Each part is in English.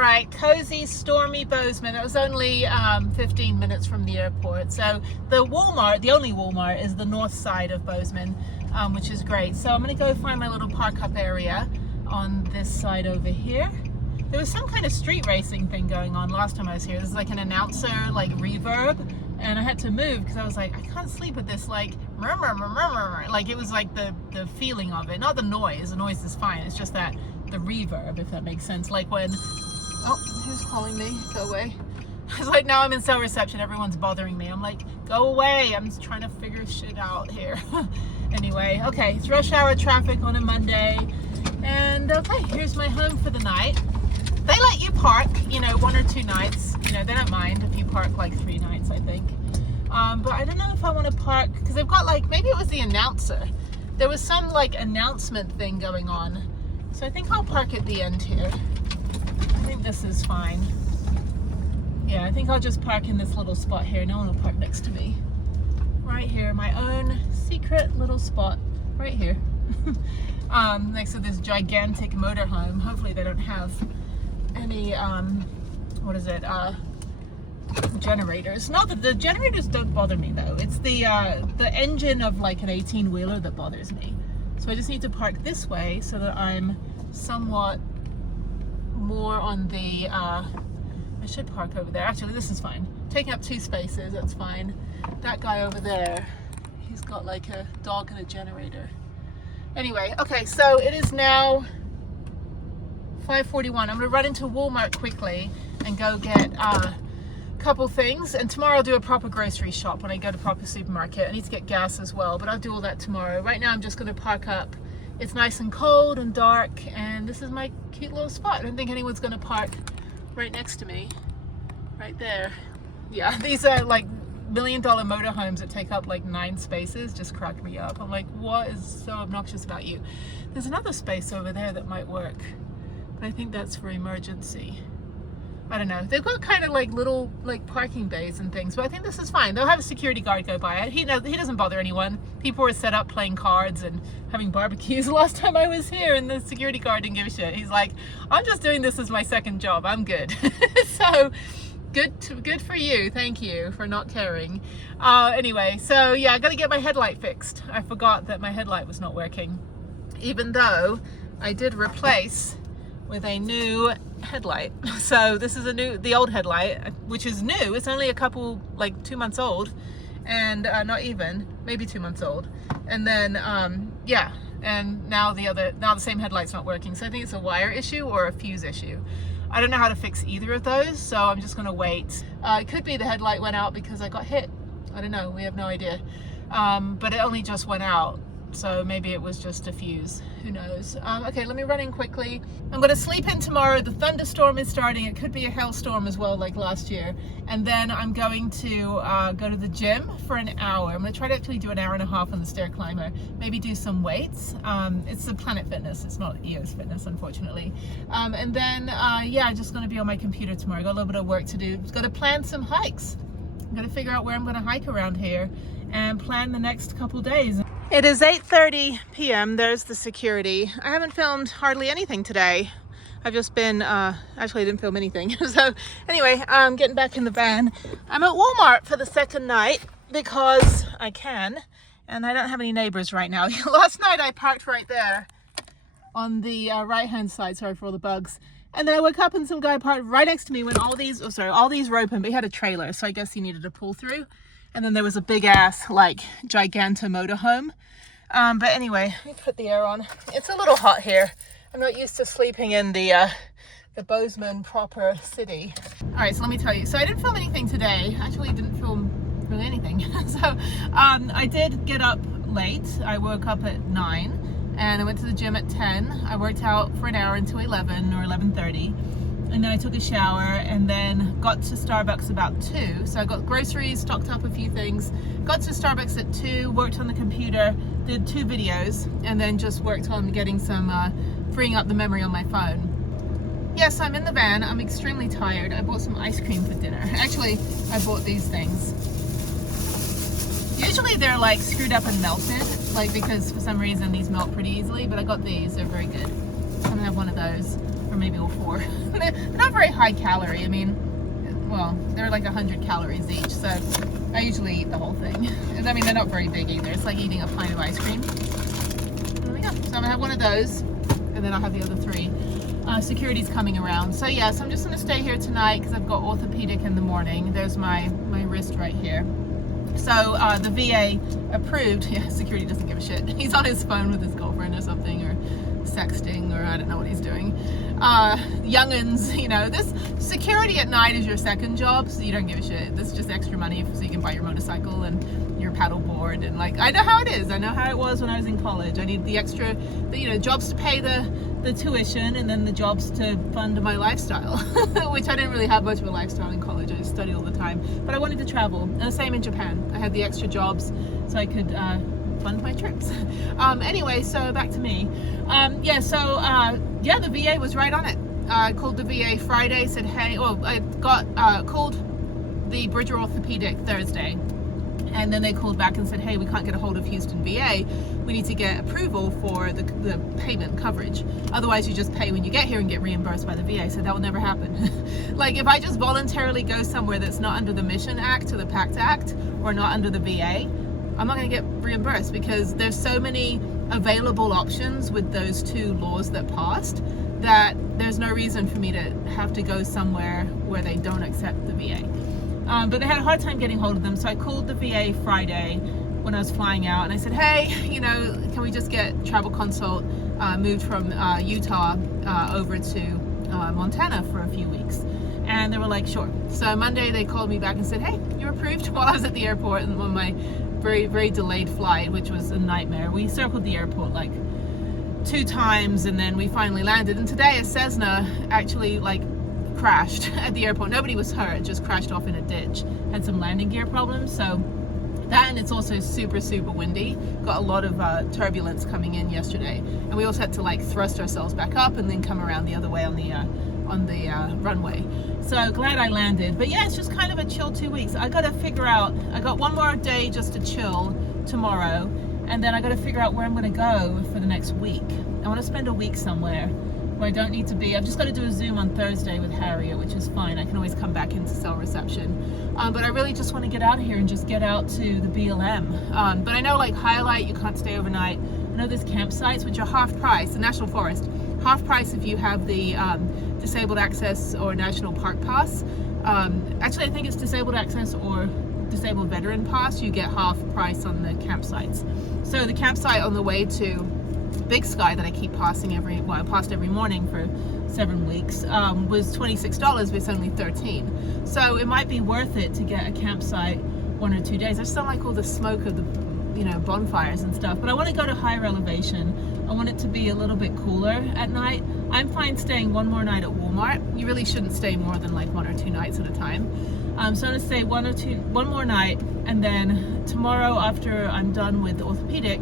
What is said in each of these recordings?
right, cozy, stormy Bozeman. It was only 15 minutes from the airport. So the Walmart, the only Walmart, is the north side of Bozeman, which is great. So I'm gonna go find my little park up area on this side over here. There was some kind of street racing thing going on last time I was here. This is like an announcer, like reverb, and I had to move because I was like, I can't sleep with this like murmur, like it was like the feeling of it, not the noise. The noise is fine. It's just that the reverb, if that makes sense. Like when, oh, who's calling me? Go away. It's like now I'm in cell reception. Everyone's bothering me. I'm like, go away. I'm just trying to figure shit out here. Anyway, okay, it's rush hour traffic on a Monday, and okay, here's my home for the night. They let you park, you know, 1 or 2 nights. You know, they don't mind if you park like 3 nights, I think. But I don't know if I want to park, because they've got like, maybe it was the announcer. There was some like announcement thing going on. So I think I'll park at the end here. I think this is fine. Yeah, I think I'll just park in this little spot here. No one will park next to me. Right here, my own secret little spot. Right here. Next to this gigantic motorhome. Hopefully they don't have any what is it, generators. Not that the generators don't bother me though. It's the engine of like an 18-wheeler that bothers me. So I just need to park this way so that I'm somewhat more on the I should park over there. Actually, this is fine. Taking up 2 spaces, that's fine. That guy over there, he's got like a dog and a generator. Anyway, okay, so it is now 5:41. I'm gonna run into Walmart quickly and go get a couple things, and tomorrow I'll do a proper grocery shop when I go to proper supermarket. I need to get gas as well, but I'll do all that tomorrow. Right now I'm just gonna park up. It's nice and cold and dark, and this is my cute little spot. I don't think anyone's gonna park right next to me. Right there. Yeah, these are like $1 million motorhomes that take up like 9 spaces. Just crack me up. I'm like, what is so obnoxious about you? There's another space over there that might work, but I think that's for emergency. I don't know. They've got kind of like little like parking bays and things, but I think this is fine. They'll have a security guard go by it. He doesn't bother anyone. People were set up playing cards and having barbecues last time I was here, and the security guard didn't give a shit. He's like, I'm just doing this as my second job. I'm good. So good for you. Thank you for not caring. Anyway, so yeah, I gotta get my headlight fixed. I forgot that my headlight was not working, even though I did replace with a new headlight. So this is the old headlight, which is new. It's only a couple, like 2 months old, and not even, maybe 2 months old. And then yeah, and now the same headlight's not working. So I think it's a wire issue or a fuse issue. I don't know how to fix either of those, so I'm just gonna wait. It could be the headlight went out because I got hit. I don't know, we have no idea. But it only just went out, so maybe it was just a fuse. Who knows? Okay, let me run in quickly. I'm gonna sleep in tomorrow. The thunderstorm is starting. It could be a hailstorm as well, like last year. And then I'm going to go to the gym for an hour. I'm gonna try to actually do an hour and a half on the stair climber. Maybe do some weights. It's the Planet Fitness. It's not EOS Fitness, unfortunately. And then, yeah, I'm just gonna be on my computer tomorrow. Got a little bit of work to do. Got to plan some hikes. I'm gonna figure out where I'm gonna hike around here and plan the next couple days. It is 8:30 p.m. There's the security. I haven't filmed hardly anything today. I've just been, actually I didn't film anything. So anyway, I'm getting back in the van. I'm at Walmart for the second night because I can, and I don't have any neighbors right now. Last night I parked right there on the right-hand side, sorry for all the bugs. And then I woke up and some guy parked right next to me when all these were open, but he had a trailer, so I guess he needed to pull through. And then there was a big ass, like, giganta motorhome. But anyway, let me put the air on. It's a little hot here. I'm not used to sleeping in the Bozeman proper city. All right, so let me tell you. So I didn't film anything today. Actually, didn't film really anything. So I did get up late. I woke up at 9 and I went to the gym at 10. I worked out for an hour until 11 or 11:30. And then I took a shower and then got to Starbucks about 2. So I got groceries, stocked up a few things, got to Starbucks at 2, worked on the computer, did 2 videos, and then just worked on getting some, freeing up the memory on my phone. Yes, I'm in the van. I'm extremely tired. I bought some ice cream for dinner. Actually, I bought these things. Usually they're like screwed up and melted, like because for some reason these melt pretty easily, but I got these. They're very good. I'm gonna have one of those. Or maybe we'll for. They're not very high calorie. I mean, well, they're like 100 calories each, so I usually eat the whole thing. And I mean, they're not very big either. It's like eating a pint of ice cream. Yeah, so I'm gonna have one of those, and then I'll have the other 3. Security's coming around. So yeah, so I'm just gonna stay here tonight because I've got orthopedic in the morning. There's my wrist right here. So the VA approved. Yeah, security doesn't give a shit. He's on his phone with his girlfriend or something, or sexting, or I don't know what he's doing. Youngins, you know, this security at night is your second job, so you don't give a shit. This is just extra money so you can buy your motorcycle and your paddle board, and like, I know how it is. I know how it was when I was in college. I need the extra, you know, jobs to pay the tuition, and then the jobs to fund my lifestyle, which I didn't really have much of a lifestyle in college. I just studied all the time, but I wanted to travel. And the same in Japan. I had the extra jobs so I could fund my trips. Anyway, so back to me. Yeah, so yeah, the VA was right on it. I called the VA Friday, said, hey, well, I got called the Bridger Orthopedic Thursday, and then they called back and said, hey, we can't get a hold of Houston VA. We need to get approval for the payment coverage. Otherwise, you just pay when you get here and get reimbursed by the VA. So that will never happen. Like, if I just voluntarily go somewhere that's not under the Mission Act or the PACT Act, or not under the VA, I'm not going to get reimbursed, because there's so many available options with those 2 laws that passed that there's no reason for me to have to go somewhere where they don't accept the VA. But they had a hard time getting hold of them, so I called the VA Friday when I was flying out, and I said, hey, you know, can we just get travel consult moved from Utah over to Montana for a few weeks? And they were like, sure. So Monday they called me back and said, hey, you're approved, while I was at the airport and on my very, very delayed flight, which was a nightmare. We circled the airport like 2 times, and then we finally landed. And today a Cessna actually like crashed at the airport. Nobody was hurt, just crashed off in a ditch. Had some landing gear problems. So that, and it's also super, super windy. Got a lot of turbulence coming in yesterday, and we also had to like thrust ourselves back up and then come around the other way on the runway. So glad I landed. But yeah, it's just kind of a chill 2 weeks. I got to figure out, I got one more day just to chill tomorrow, and then I got to figure out where I'm going to go for the next week. I want to spend a week somewhere where I don't need to be. I've just got to do a Zoom on Thursday with Harriet, which is fine. I can always come back into cell reception. But I really just want to get out of here and just get out to the BLM. But I know like Highlight, you can't stay overnight. I know there's campsites which are half price, the National Forest, half price if you have the disabled access or national park pass. Actually, I think it's disabled access or disabled veteran pass. You get half price on the campsites. So the campsite on the way to Big Sky that I keep passing I passed every morning for 7 weeks, was $26, but it's only $13. So it might be worth it to get a campsite 1 or 2 days. I just don't like all the smoke of the, you know, bonfires and stuff, but I want to go to higher elevation. I want it to be a little bit cooler at night. I'm fine staying 1 more night at Walmart. You really shouldn't stay more than like 1 or 2 nights at a time. So I'm gonna stay 1 more night, and then tomorrow after I'm done with the orthopedic,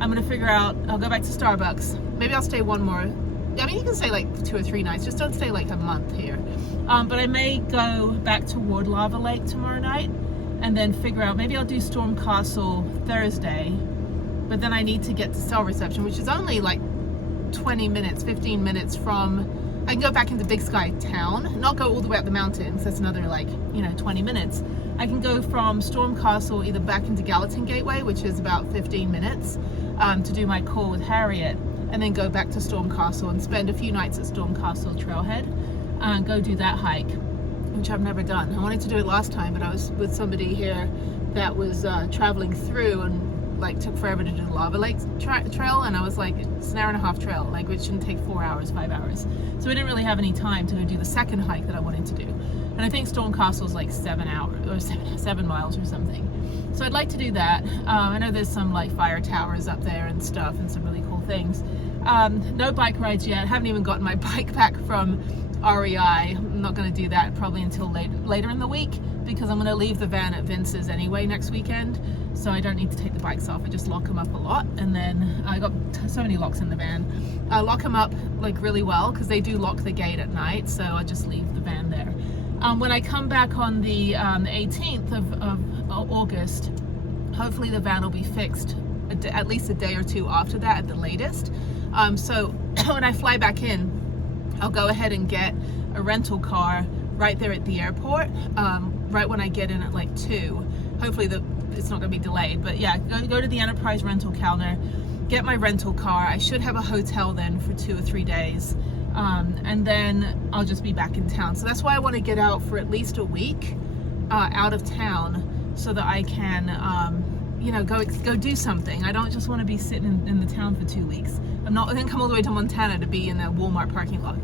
I'm gonna figure out, I'll go back to Starbucks. Maybe I'll stay 1 more. I mean, you can stay like 2 or 3 nights, just don't stay like a month here. But I may go back to Ward Lava Lake tomorrow night, and then figure out, maybe I'll do Storm Castle Thursday, but then I need to get to cell reception, which is only like 20 minutes, 15 minutes from, I can go back into Big Sky town, not go all the way up the mountains, that's another like, you know, 20 minutes. I can go from Storm Castle either back into Gallatin Gateway, which is about 15 minutes, to do my call with Harriet, and then go back to Storm Castle and spend a few nights at Storm Castle Trailhead, and go do that hike, which I've never done. I wanted to do it last time, but I was with somebody here that was traveling through and like took forever to do the Lava Lake trail, and I was like, it's an 1.5 hour trail, like it shouldn't take 4 hours, 5 hours. So we didn't really have any time to go do the second hike that I wanted to do. And I think Storm Castle is like 7 hours or 7 miles or something. So I'd like to do that. I know there's some like fire towers up there and stuff, and some really cool things. No bike rides yet. I haven't even gotten my bike back from REI. I'm not going to do that probably until later in the week, because I'm going to leave the van at Vince's anyway next weekend, so I don't need to take the bikes off. I just lock them up a lot, and then I got so many locks in the van. I lock them up like really well, because they do lock the gate at night, so I just leave the van there. When I come back on the 18th of August, hopefully the van will be fixed at least a day or 2 after that at the latest. So when I fly back in, I'll go ahead and get a rental car right there at the airport, right when I get in at like 2. Hopefully it's not going to be delayed, but yeah, go to the Enterprise rental counter, get my rental car. I should have a hotel then for 2 or 3 days, and then I'll just be back in town. So that's why I want to get out for at least a week out of town, so that I can you know, go do something. I don't just want to be sitting in the town for 2 weeks. I'm not going to come all the way to Montana to be in a Walmart parking lot.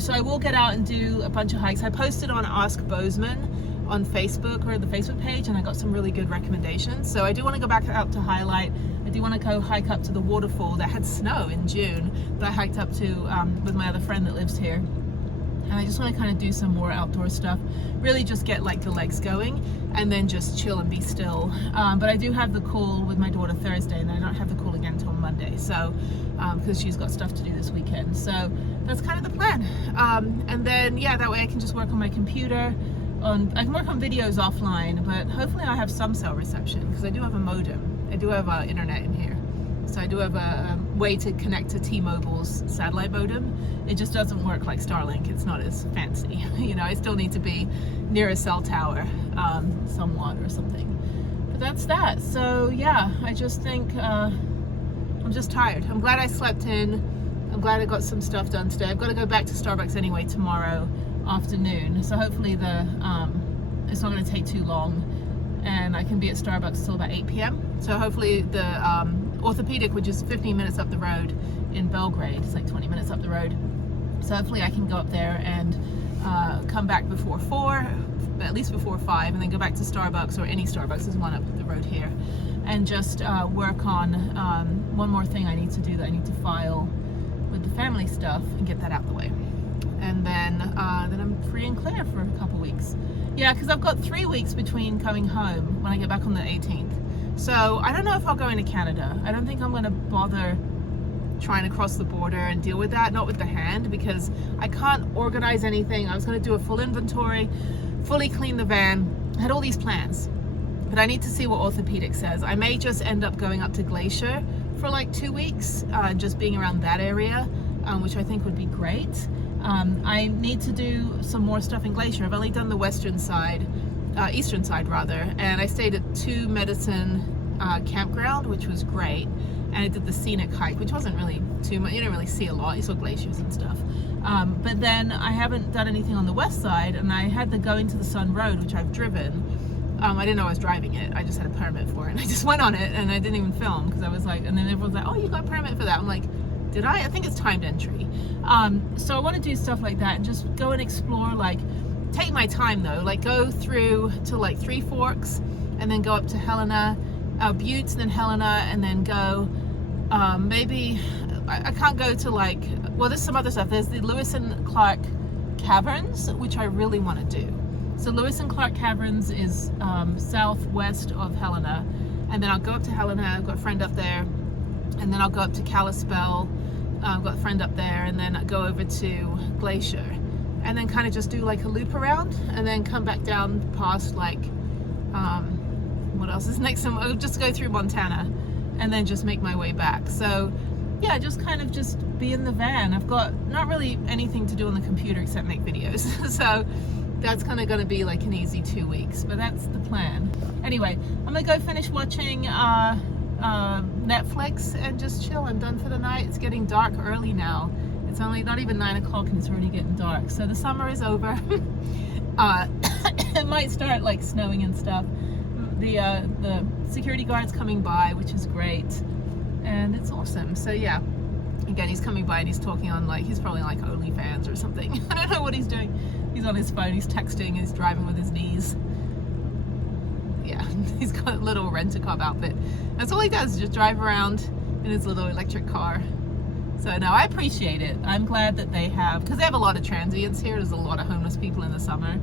So I will get out and do a bunch of hikes. I posted on Ask Bozeman on Facebook, or the Facebook page, and I got some really good recommendations. So I do want to go back out to Highlight. I do want to go hike up to the waterfall that had snow in June, that I hiked up to with my other friend that lives here. And I just want to kind of do some more outdoor stuff, really just get like the legs going, and then just chill and be still. But I do have the call with my daughter Thursday, and I don't have the call again until Monday, so because she's got stuff to do this weekend. So that's kind of the plan. And then yeah, that way I can just work on my computer. I can work on videos offline, but hopefully I have some cell reception, because I do have a modem. I do have internet in here. So I do have a way to connect to T-Mobile's satellite modem. It just doesn't work like Starlink. It's not as fancy. You know, I still need to be near a cell tower somewhat or something. But that's that. So yeah, I just think I'm just tired. I'm glad I slept in. I'm glad I got some stuff done today. I've got to go back to Starbucks anyway tomorrow afternoon. So hopefully it's not going to take too long, and I can be at Starbucks till about 8 p.m. So hopefully the orthopedic, which is 15 minutes up the road in Belgrade, it's like 20 minutes up the road. So hopefully I can go up there and come back before 4, at least before 5, and then go back to Starbucks, or any Starbucks, there's one up the road here, and just work on one more thing I need to do that I need to file with the family stuff and get that out the way. And then I'm free and clear for a couple weeks. Yeah, because I've got 3 weeks between coming home when I get back on the 18th. So I don't know if I'll go into Canada. I don't think I'm going to bother trying to cross the border and deal with that, not with the hand, because I can't organize anything. I was going to do a full inventory, fully clean the van, I had all these plans, but I need to see what orthopedic says. I may just end up going up to Glacier for like 2 weeks, just being around that area, which I think would be great. I need to do some more stuff in Glacier. I've only done the western side, eastern side rather, and I stayed at 2 Medicine campground, which was great, and I did the scenic hike, which wasn't really too much. You didn't really see a lot. You saw glaciers and stuff, but then I haven't done anything on the west side, and I had the Going to the Sun Road, which I've driven. I didn't know I was driving it. I just had a permit for it, and I just went on it, and I didn't even film, because I was like, and then everyone's like, oh, you got a permit for that. I'm like, did I? I think it's timed entry. So I want to do stuff like that and just go and explore, like take my time though, like go through to like Three Forks, and then go up to Helena, Buttes, and then Helena, and then go maybe I can't go to like, well, there's some other stuff. There's the Lewis and Clark Caverns, which I really want to do. So Lewis and Clark Caverns is southwest of Helena, and then I'll go up to Helena. I've got a friend up there, and then I'll go up to Kalispell. I've got a friend up there, and then I go over to Glacier, and then kind of just do like a loop around, and then come back down past like what else is next? I'll just go through Montana, and then just make my way back. So yeah, just kind of just be in the van. I've got not really anything to do on the computer except make videos. So that's kind of going to be like an easy 2 weeks, but that's the plan. Anyway, I'm gonna go finish watching Netflix and just chill. I'm done for the night. It's getting dark early now. It's only not even 9 o'clock and it's already getting dark. So the summer is over. It might start like snowing and stuff. The security guard's coming by, which is great, and it's awesome. So yeah, again, he's coming by and he's talking on like, he's probably like OnlyFans or something. I don't know what he's doing. He's on his phone, he's texting, he's driving with his knees. Yeah, he's got a little rent-a-car outfit. That's all he does, just drive around in his little electric car. So no, I appreciate it. I'm glad that they have, because they have a lot of transients here. There's a lot of homeless people in the summer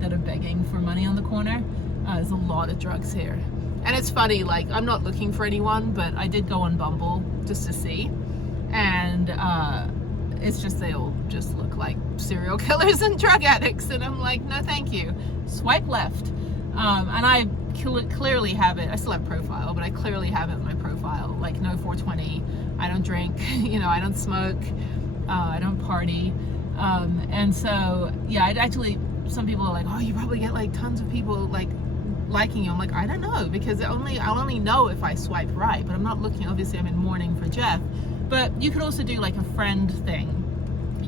that are begging for money on the corner. There's a lot of drugs here. And it's funny, like, I'm not looking for anyone, but I did go on Bumble just to see. And it's just, they all just look like serial killers and drug addicts. And I'm like, no, thank you. Swipe left. And I clearly have it. I still have profile, but I clearly have it in my profile. Like, no 420. I don't drink. You know, I don't smoke. I don't party. And so, yeah, I'd actually, some people are like, oh, you probably get like tons of people like liking you. I'm like, I don't know, because I'll only know if I swipe right, but I'm not looking. Obviously I'm in mourning for Jeff, but you could also do like a friend thing,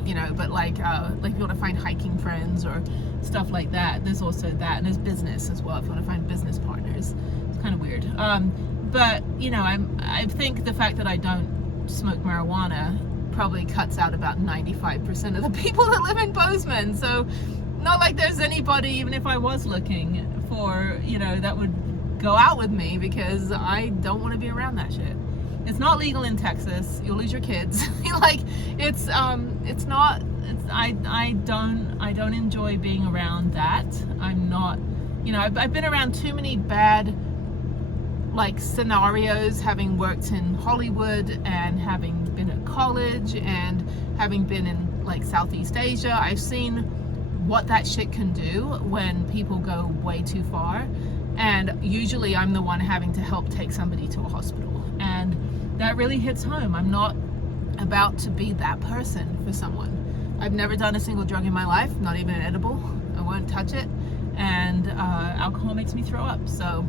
you know, but like if you want to find hiking friends or stuff like that, there's also that. And there's business as well, if you want to find business partners. It's kind of weird. But you know, I think the fact that I don't smoke marijuana probably cuts out about 95% of the people that live in Bozeman. So not like there's anybody, even if I was looking for, you know, that would go out with me, because I don't want to be around that shit. It's not legal in Texas. You'll lose your kids. Like it's not, I don't enjoy being around that. I'm not, you know, I've been around too many bad like scenarios, having worked in Hollywood and having been at college and having been in like Southeast Asia. I've seen what that shit can do when people go way too far, and usually I'm the one having to help take somebody to a hospital, and that really hits home. I'm not about to be that person for someone. I've never done a single drug in my life, not even an edible. I won't touch it, and alcohol makes me throw up. So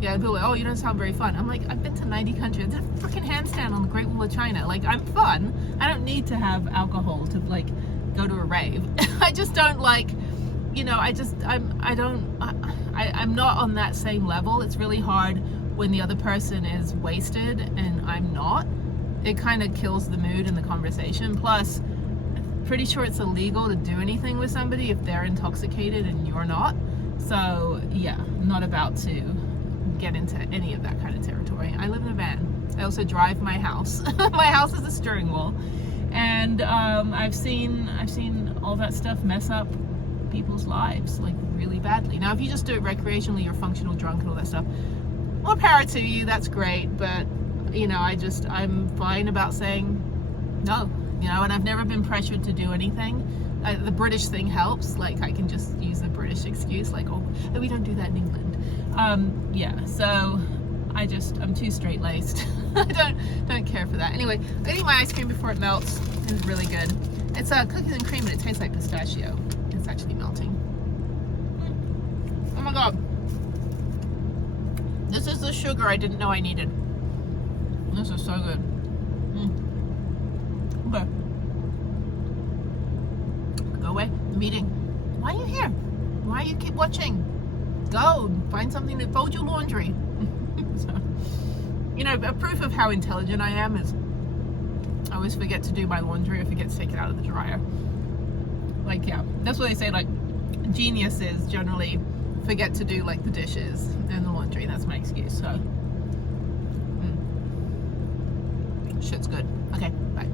yeah, people are like, oh, you don't sound very fun. I'm like, I've been to 90 countries. I did a freaking handstand on the Great Wall of China. Like, I'm fun. I don't need to have alcohol to like go to a rave. I just don't like, you know, I'm not on that same level. It's really hard when the other person is wasted and I'm not. It kind of kills the mood in the conversation. Plus, pretty sure it's illegal to do anything with somebody if they're intoxicated and you're not. So yeah, I'm not about to get into any of that kind of territory. I live in a van. I also drive my house. My house is a steering wheel, and I've seen all that stuff mess up people's lives like really badly. Now, if you just do it recreationally, you're functional drunk and all that stuff, more power to you. That's great, but you know, I'm fine about saying no. You know, and I've never been pressured to do anything. The British thing helps. Like, I can just use the British excuse, like, oh, we don't do that in England. Yeah, so I'm too straight-laced. I don't care for that. Anyway, I'm eating my ice cream before it melts. It's really good. It's cookies and cream, and it tastes like pistachio. It's actually melting. Oh my god. This is the sugar I didn't know I needed. This is so good. Okay. Go away. I'm eating. Why are you here? Why you keep watching? Go find something to fold your laundry. So, you know, a proof of how intelligent I am is I always forget to do my laundry or forget to take it out of the dryer. Like, yeah, that's what they say, like, geniuses generally forget to do like the dishes and the laundry. That's my excuse. So shit's good. Okay, bye.